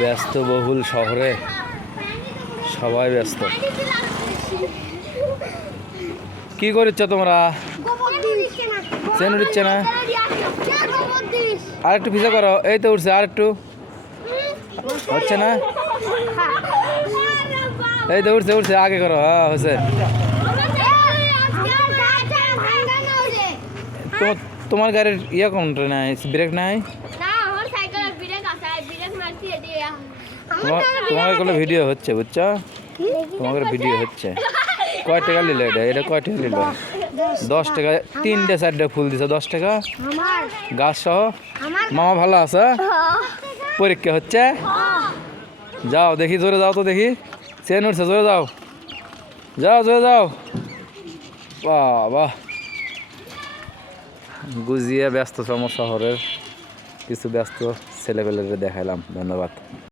ব্যস্তবহুল শহরে সবাই ব্যস্ত। কি করছ তোমরা? চেন উঠছে না, আর একটু পিছা করো। এই তো উঠছে, আর একটু হচ্ছে না। এই তো উঠছে উঠছে, আগে করো। হ্যাঁ হচ্ছে। তোমার গাড়ির ইয়ে কোনটা নাই, ব্রেক নাই? তোমাকে কোনো ভিডিও হচ্ছে, বুঝছো? তোমাকে ভিডিও হচ্ছে। কয় টাকা নিল এটা? এটা কয় টাকা নিল? 10 টাকা। 3টে 4টে ফুল দিছে 10 টাকা গাছ সহ। মামা ভালো আছে? পরীক্ষা হচ্ছে, যাও দেখি, জোরে যাও তো দেখি। চেন উঠছে, জোরে যাও, যাও জোরে যাও। বাহ, গুজিয়ে ব্যস্ততম শহরের কিছু ব্যস্ত ছেলেপেলেদের দেখাইলাম। ধন্যবাদ।